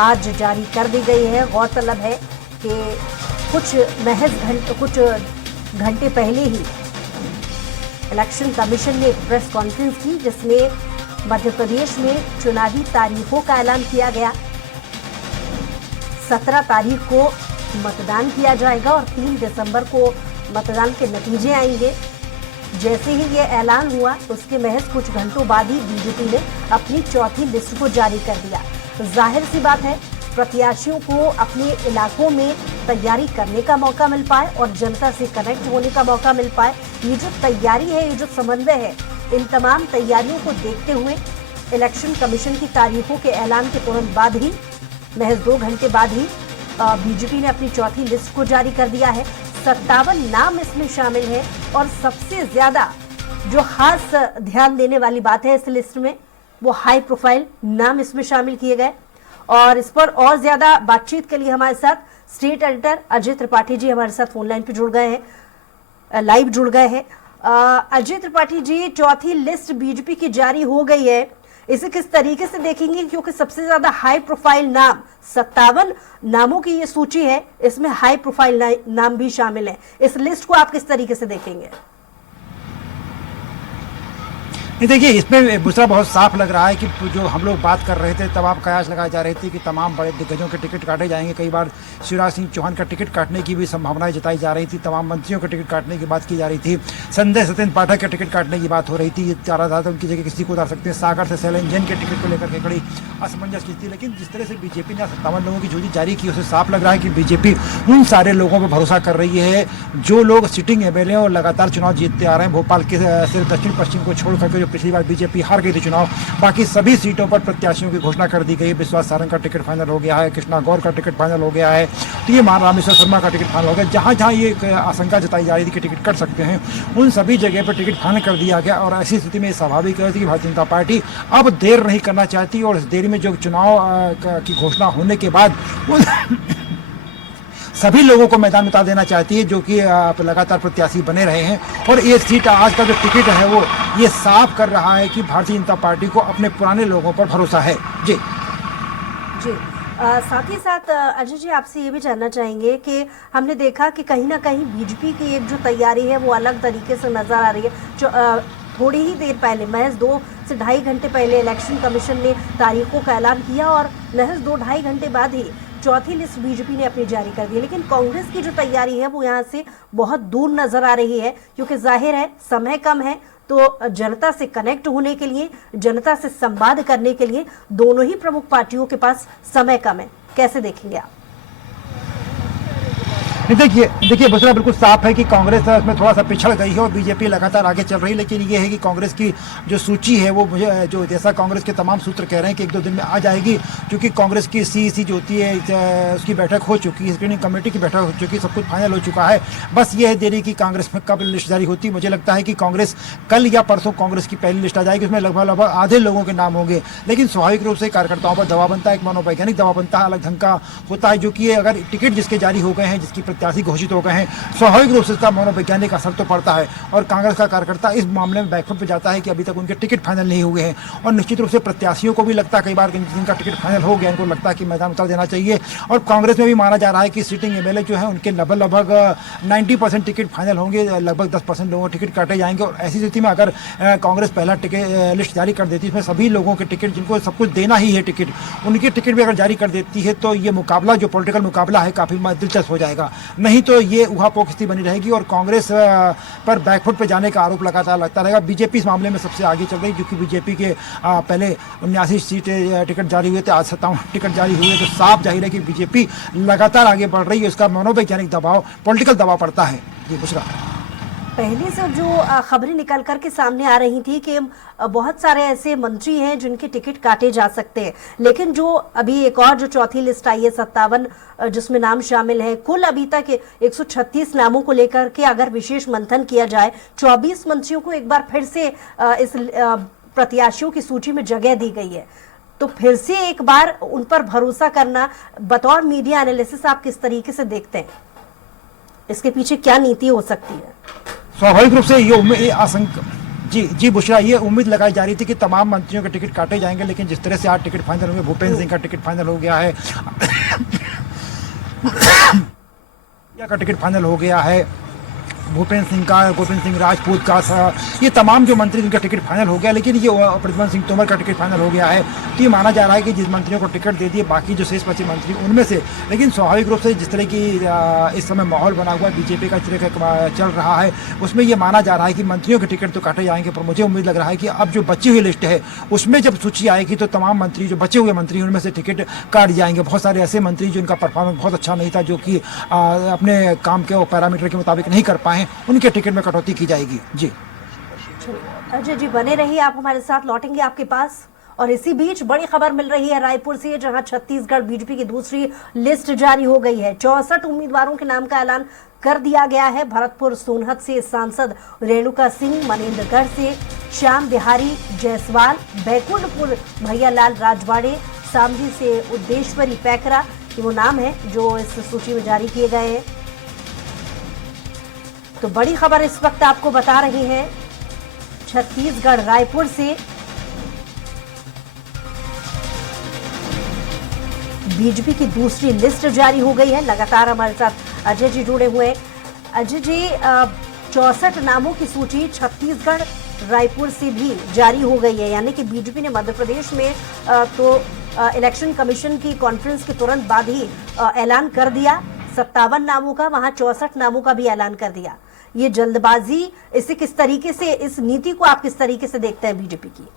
आज जारी कर दी गई है। गौरतलब है कि कुछ घंटे पहले ही इलेक्शन कमीशन ने एक प्रेस कॉन्फ्रेंस की, जिसमें मध्य प्रदेश में चुनावी तारीखों का ऐलान किया गया। 17 तारीख को मतदान किया जाएगा और 3 दिसंबर को मतदान के नतीजे आएंगे। जैसे ही ये ऐलान हुआ उसके महज कुछ घंटों बाद ही बीजेपी ने अपनी चौथी लिस्ट को जारी कर दिया। जाहिर सी बात है, प्रत्याशियों को अपने इलाकों में तैयारी करने का मौका मिल पाए और जनता से कनेक्ट होने का मौका मिल पाए। ये जो तैयारी है, ये जो समन्वय है, इन तमाम तैयारियों को देखते हुए इलेक्शन कमीशन की तारीखों के ऐलान के तुरंत बाद ही, महज 2 घंटे बाद ही बीजेपी ने अपनी चौथी लिस्ट को जारी कर दिया है। 57 नाम इसमें शामिल है और सबसे ज्यादा जो खास ध्यान देने वाली बात है इस लिस्ट में, वो हाई प्रोफाइल नाम इसमें शामिल किए गए। और इस पर और ज्यादा बातचीत के लिए हमारे साथ स्टेट एडिटर अजय त्रिपाठी जी हमारे साथ फोन लाइन पे जुड़ गए हैं, लाइव जुड़ गए हैं। अजय त्रिपाठी जी, चौथी लिस्ट बीजेपी की जारी हो गई है, इसे किस तरीके से देखेंगे? क्योंकि सबसे ज्यादा हाई प्रोफाइल नाम 57 नामों की ये सूची है, इसमें हाई प्रोफाइल नाम भी शामिल है। इस लिस्ट को आप किस तरीके से देखेंगे? नहीं, देखिए, इसमें दूसरा बहुत साफ लग रहा है कि जो हम लोग बात कर रहे थे, तमाम कयास लगाई जा रही थी कि तमाम बड़े दिग्गजों के टिकट काटे जाएंगे। कई बार शिवराज सिंह चौहान का टिकट काटने की भी संभावनाएं जताई जा रही थी, तमाम मंत्रियों के टिकट काटने की बात की जा रही थी, संजय सत्येंद्र पाठक के टिकट काटने की बात हो रही थी। 4 उनकी जगह किसी को उतार सकते हैं। सागर से शैलेंद्र जैन के टिकट को लेकर के बड़ी असमंजस की थी। लेकिन जिस तरह से बीजेपी ने 57 लोगों की सूची जारी की, उससे साफ लग रहा है कि बीजेपी उन सारे लोगों पर भरोसा कर रही है जो लोग सिटिंग एमएलए और लगातार चुनाव जीतते आ रहे हैं। भोपाल के सिर्फ दक्षिण पश्चिम को छोड़ करके जो पिछली बार बीजेपी हार गई थी चुनाव, बाकी सभी सीटों पर प्रत्याशियों की घोषणा कर दी गई। विश्वास सारंग का टिकट फाइनल हो गया है, कृष्णा गौर का टिकट फाइनल हो गया है, तो ये रामेश्वर शर्मा का टिकट फाइनल हो गया। जहां जहां ये आशंका जताई जा रही थी कि टिकट कट सकते हैं, उन सभी जगह पर टिकट फाइनल कर दिया गया। और ऐसी स्थिति में स्वाभाविक है कि भारतीय जनता पार्टी अब देर नहीं करना चाहती और इस देरी में जो चुनाव की घोषणा होने के बाद सभी लोगों को मैदान में उतार देना चाहती है, जो कि लगातार प्रत्याशी बने रहे हैं। और ये सीट, आज का जो टिकट है, वो ये साफ कर रहा है कि भारतीय जनता पार्टी को अपने पुराने लोगों पर भरोसा है। जी जी, साथ ही साथ अजय जी, आपसे ये भी जानना चाहेंगे कि हमने देखा कि कहीं ना कहीं बीजेपी की एक जो तैयारी है वो अलग तरीके से नजर आ रही है। जो थोड़ी ही देर पहले, महज 2 से ढाई घंटे पहले इलेक्शन कमीशन ने तारीखों का ऐलान किया और महज 2-2.5 घंटे बाद ही चौथी लिस्ट बीजेपी ने अपनी जारी कर दी। लेकिन कांग्रेस की जो तैयारी है वो यहाँ से बहुत दूर नजर आ रही है, क्योंकि जाहिर है समय कम है, तो जनता से कनेक्ट होने के लिए, जनता से संवाद करने के लिए दोनों ही प्रमुख पार्टियों के पास समय कम है। कैसे देखेंगे आप? देखिए बुसरा, बिल्कुल साफ है कि कांग्रेस इसमें थोड़ा सा पिछड़ गई है और बीजेपी लगातार आगे चल रही है। लेकिन ये है कि कांग्रेस की जो सूची है वो मुझे, जो जैसा कांग्रेस के तमाम सूत्र कह रहे हैं कि 1-2 दिन में आ जाएगी, क्योंकि कांग्रेस की सीईसी जो होती है उसकी बैठक हो चुकी है, स्क्रीनिंग कमेटी की बैठक हो चुकी है, सब कुछ फाइनल हो चुका है। बस ये है देरी कि कांग्रेस में कब लिस्ट जारी होती है। मुझे लगता है कि कांग्रेस कल या परसों कांग्रेस की पहली लिस्ट आ जाएगी, उसमें लगभग आधे लोगों के नाम होंगे। लेकिन स्वाभाविक रूप से कार्यकर्ताओं पर दबाव बनता है, एक मनोवैज्ञानिक दबाव बनता है, अलग ढंग का होता है, जो कि अगर टिकट जिसके जारी हो गए हैं, जिसकी प्रत्याशी घोषित हो गए हैं, स्वाभाविक रूप से इसका मनोवैज्ञानिक असर तो पड़ता है। और कांग्रेस का कार्यकर्ता इस मामले में बैकफुट पे जाता है कि अभी तक उनके टिकट फाइनल नहीं हुए हैं। और निश्चित रूप से प्रत्याशियों को भी लगता है, कई बार जिनका टिकट फाइनल हो गया, उनको लगता है कि मैदान उतार देना चाहिए। और कांग्रेस में भी माना जा रहा है कि सिटिंग एमएलए जो है उनके लगभग 90% टिकट फाइनल होंगे, लगभग 10% लोगों के टिकट काटे जाएंगे। और ऐसी स्थिति में अगर कांग्रेस पहला टिकट लिस्ट जारी कर देती है, इसमें सभी लोगों के टिकट, जिनको सब कुछ देना ही है टिकट, उनके टिकट भी अगर जारी कर देती है, तो ये मुकाबला, जो पॉलिटिकल मुकाबला है, काफी दिलचस्प हो जाएगा। नहीं तो ये उहापोह स्थिति बनी रहेगी और कांग्रेस पर बैकफुट पे जाने का आरोप लगातार लगता रहेगा। बीजेपी इस मामले में सबसे आगे चल रही है, क्योंकि बीजेपी के पहले 79 सीटें टिकट जारी हुए थे, आज 57 टिकट जारी हुए, तो साफ जाहिर है कि बीजेपी लगातार आगे बढ़ रही है। इसका मनोवैज्ञानिक दबाव, पॉलिटिकल दबाव पड़ता है। ये बुशरा, पहले से जो खबरें निकल कर के सामने आ रही थी कि बहुत सारे ऐसे मंत्री हैं जिनके टिकट काटे जा सकते हैं, लेकिन जो अभी एक और जो चौथी लिस्ट आई है 57 जिसमें नाम शामिल है, कुल अभी तक 136 नामों को लेकर के अगर विशेष मंथन किया जाए, 24 मंत्रियों को एक बार फिर से इस प्रत्याशियों की सूची में जगह दी गई है। तो फिर से एक बार उन पर भरोसा करना, बतौर मीडिया एनालिसिस आप किस तरीके से देखते हैं? इसके पीछे क्या नीति हो सकती है? स्वाभाविक रूप से ये आशंका, जी बुशरा, ये उम्मीद लगाई जा रही थी कि तमाम मंत्रियों के टिकट काटे जाएंगे, लेकिन जिस तरह से आज टिकट फाइनल हुए, भूपेंद्र सिंह का टिकट फाइनल हो गया है, का टिकट फाइनल हो गया है, भूपेंद्र सिंह का, गोविंद सिंह राजपूत का, ये तमाम जो मंत्री जिनका टिकट फाइनल हो गया, लेकिन ये प्रद्युम्न सिंह तोमर का टिकट फाइनल हो गया है। तो ये माना जा रहा है कि जिस मंत्रियों को टिकट दे दिए, बाकी जो शेष बचे मंत्री उनमें से, लेकिन स्वाभाविक रूप से जिस तरह की इस समय माहौल बना हुआ है, बीजेपी का चल रहा है, उसमें ये माना जा रहा है कि मंत्रियों के टिकट तो काटे जाएंगे, पर मुझे उम्मीद लग रहा है कि अब जो बची हुई लिस्ट है उसमें जब सूची आएगी तो तमाम मंत्री, जो बचे हुए मंत्री, उनमें से टिकट काट जाएंगे। बहुत सारे ऐसे मंत्री जिनका परफॉर्मेंस बहुत अच्छा नहीं था, जो कि अपने काम के पैरामीटर के मुताबिक नहीं कर पाए, उनके टिकट में कटौती की जाएगी। जी अजय जी बने रहिए, आप हमारे साथ लौटेंगे आपके पास। और इसी बीच बड़ी खबर मिल रही है रायपुर से, जहां छत्तीसगढ़ बीजेपी की दूसरी लिस्ट जारी हो गई है। 64 उम्मीदवारों के नाम का ऐलान कर दिया गया है। भरतपुर सोनहत से सांसद रेणुका सिंह, मनेन्द्रगढ़ से श्याम बिहारी जायसवाल, बैकुंठपुर भैयालाल राजवाड़े, सामजी से उद्देश्वरी पैकरा, वो नाम है जो इस सूची में जारी किए गए हैं। तो बड़ी खबर इस वक्त आपको बता रही है छत्तीसगढ़ रायपुर से, बीजेपी की दूसरी लिस्ट जारी हो गई है। लगातार हमारे साथ अजय जी जुड़े हुए हैं। अजय जी, 64 नामों की सूची छत्तीसगढ़ रायपुर से भी जारी हो गई है, यानी कि बीजेपी ने मध्य प्रदेश में तो इलेक्शन कमीशन की कॉन्फ्रेंस के तुरंत बाद ही ऐलान कर दिया 57 नामों का, वहां 64 नामों का भी ऐलान कर दिया। ये जल्दबाजी, इसे किस तरीके से, इस नीति को आप किस तरीके से देखते हैं बीजेपी की?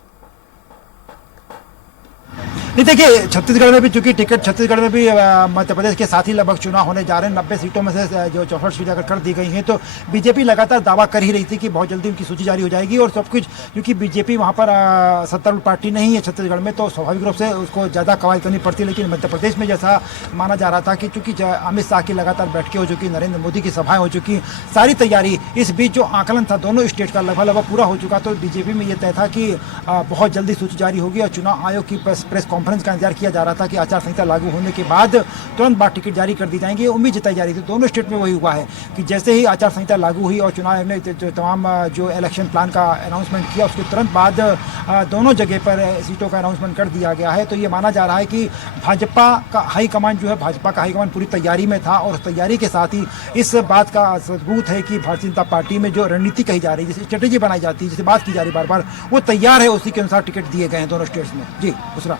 नहीं, देखिए छत्तीसगढ़ में भी, चूंकि टिकट छत्तीसगढ़ में भी मध्य प्रदेश के साथ ही लगभग चुनाव होने जा रहे हैं, 90 सीटों में से जो 64 सीटें अगर कर दी गई हैं, तो बीजेपी लगातार दावा कर ही रही थी कि बहुत जल्दी उनकी सूची जारी हो जाएगी। और सब कुछ, क्योंकि बीजेपी वहाँ पर सत्तारूढ़ पार्टी नहीं है छत्तीसगढ़ में, तो स्वाभाविक रूप से उसको ज़्यादा कवायद करनी पड़ती है। लेकिन मध्य प्रदेश में जैसा माना जा रहा था कि चूंकि अमित शाह की लगातार बैठकें हो चुकी, नरेंद्र मोदी की सभाएं हो चुकी, सारी तैयारी, इस बीच जो आकलन था दोनों स्टेट का लगभग पूरा हो चुका, तो बीजेपी में ये तय था कि बहुत जल्दी सूची जारी होगी। और चुनाव आयोग की प्रेस कॉन्फ्रेंस का इंतजार किया जा रहा था कि आचार संहिता लागू होने के बाद तुरंत बाद टिकट जारी कर दी जाएंगी। उम्मीद जताई जा रही थी, दोनों स्टेट में वही हुआ है कि जैसे ही आचार संहिता लागू हुई और चुनाव आयोग ने जो तमाम जो इलेक्शन प्लान का अनाउंसमेंट किया, उसके तुरंत बाद दोनों जगह पर सीटों का अनाउंसमेंट कर दिया गया है। तो ये माना जा रहा है कि भाजपा का हाईकमान जो है, भाजपा का हाईकमान पूरी तैयारी में था, और तैयारी के साथ ही इस बात का सबूत है कि भारतीय जनता पार्टी में जो रणनीति कही जा रही है, जैसे स्ट्रेटेजी बनाई जाती है, जिसे बात की जा रही बार बार, वो तैयार है, उसी के अनुसार टिकट दिए गए हैं दोनों स्टेट्स में। जी दूसरा,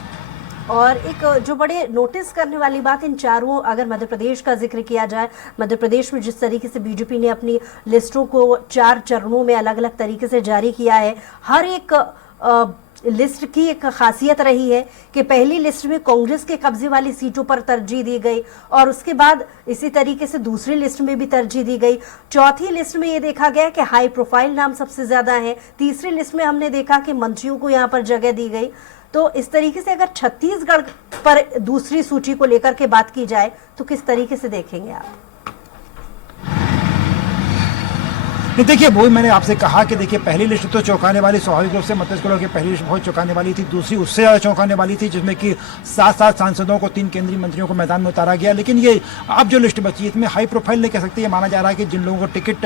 और एक जो बड़े नोटिस करने वाली बात, इन चारों, अगर मध्य प्रदेश का जिक्र किया जाए, मध्य प्रदेश में जिस तरीके से बीजेपी ने अपनी लिस्टों को 4 चरणों में अलग अलग तरीके से जारी किया है, हर एक लिस्ट की एक खासियत रही है कि पहली लिस्ट में कांग्रेस के कब्जे वाली सीटों पर तरजीह दी गई, और उसके बाद इसी तरीके से दूसरी लिस्ट में भी तरजीह दी गई। चौथी लिस्ट में ये देखा गया कि हाई प्रोफाइल नाम सबसे ज्यादा है। तीसरी लिस्ट में हमने देखा कि मंत्रियों को यहाँ पर जगह दी गई। तो इस तरीके से अगर छत्तीसगढ़ पर दूसरी सूची को लेकर के बात की जाए तो किस तरीके से देखेंगे आप? नहीं, देखिए वही मैंने आपसे कहा कि देखिए पहली लिस्ट तो चौंकाने वाली, स्वाभाविक रूप से छत्तीसगढ़ की पहली लिस्ट बहुत चौंकाने वाली थी। दूसरी उससे ज़्यादा चौंकाने वाली थी, जिसमें कि 7 सांसदों को, 3 केंद्रीय मंत्रियों को मैदान में उतारा गया। लेकिन ये अब जो लिस्ट बची, इसमें हाई प्रोफाइल नहीं कह सकते। ये माना जा रहा है कि जिन लोगों को टिकट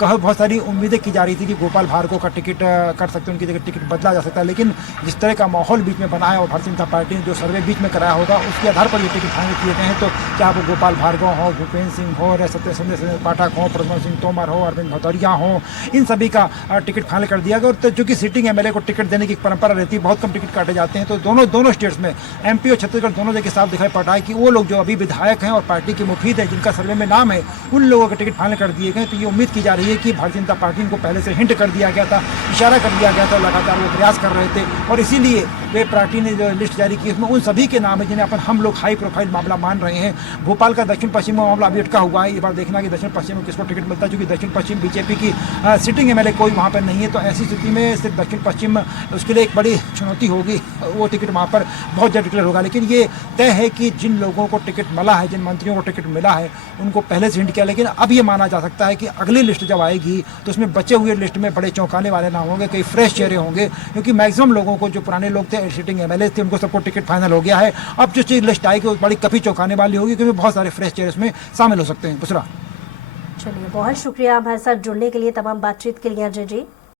कहा, बहुत सारी उम्मीदें की जा रही थी कि गोपाल भार्गव का टिकट कर सकते हैं, उनकी जगह टिकट बदला जा सकता है। लेकिन जिस तरह का माहौल बीच में बना है, और भारतीय जनता पार्टी ने जो सर्वे बीच में कराया होगा, उसके आधार पर ये टिकट फाइनल किए गए हैं। तो चाहे वो गोपाल भार्गव हो, भूपेंद्र सिंह हो, सत्येंद्र पाठक हो, प्रद्युम्न सिंह तोमर हो, अरविंद भदौरिया हो, इन सभी का टिकट फाइनल कर दिया गया। और चूंकि सिटिंग एमएलए को टिकट देने की परंपरा रहती है, बहुत कम टिकट काटे जाते हैं, तो दोनों स्टेट्स में, एमपी और छत्तीसगढ़ दोनों जगह साफ दिखाई पड़ रहा है कि वो लोग जो अभी विधायक हैं और पार्टी के मुफीद है, जिनका सर्वे में नाम है, उन लोगों के टिकट फाइनल कर दिए गए। तो ये उम्मीद की जा रही है कि भारतीय जनता पार्टी को पहले से हिंट कर दिया गया था, इशारा कर दिया गया था, लगातार वो प्रयास कर रहे थे, और इसीलिए वे पार्टी ने जो लिस्ट जारी की, उसमें उन सभी के नाम है जिन्हें हम लोग हाई प्रोफाइल मामला मान रहे हैं। भोपाल का दक्षिण पश्चिम में मामला अभी अटका हुआ है। ये बार देखना कि दक्षिण पश्चिम में किसको टिकट मिलता है, क्योंकि दक्षिण पश्चिम बीजेपी की सिटिंग एमएलए कोई वहाँ पर नहीं है। तो ऐसी स्थिति में सिर्फ दक्षिण पश्चिम, उसके लिए एक बड़ी चुनौती होगी, वो टिकट वहाँ पर बहुत जल्द डिक्लेयर होगा। लेकिन ये तय है कि जिन लोगों को टिकट मिला है, जिन मंत्रियों को टिकट मिला है, उनको पहले से हिंट किया। लेकिन अब ये माना जा सकता है कि अगली लिस्ट जब आएगी तो उसमें बचे हुए लिस्ट में बड़े चौंकाने वाले नाम होंगे, कई फ्रेश चेहरे होंगे, क्योंकि मैक्सिमम लोगों को, जो पुराने लोग थे, सिटिंग एमएलए थे, उनको सबको टिकट फाइनल हो गया है। अब जो चीज लिस्ट आएगी वो बड़ी कभी चौंकाने वाली होगी, क्योंकि बहुत सारे फ्रेश चेहरे इसमें शामिल हो सकते हैं। दूसरा, चलिए, बहुत शुक्रिया हमारे साथ जुड़ने के लिए, तमाम बातचीत के लिए अजय जी।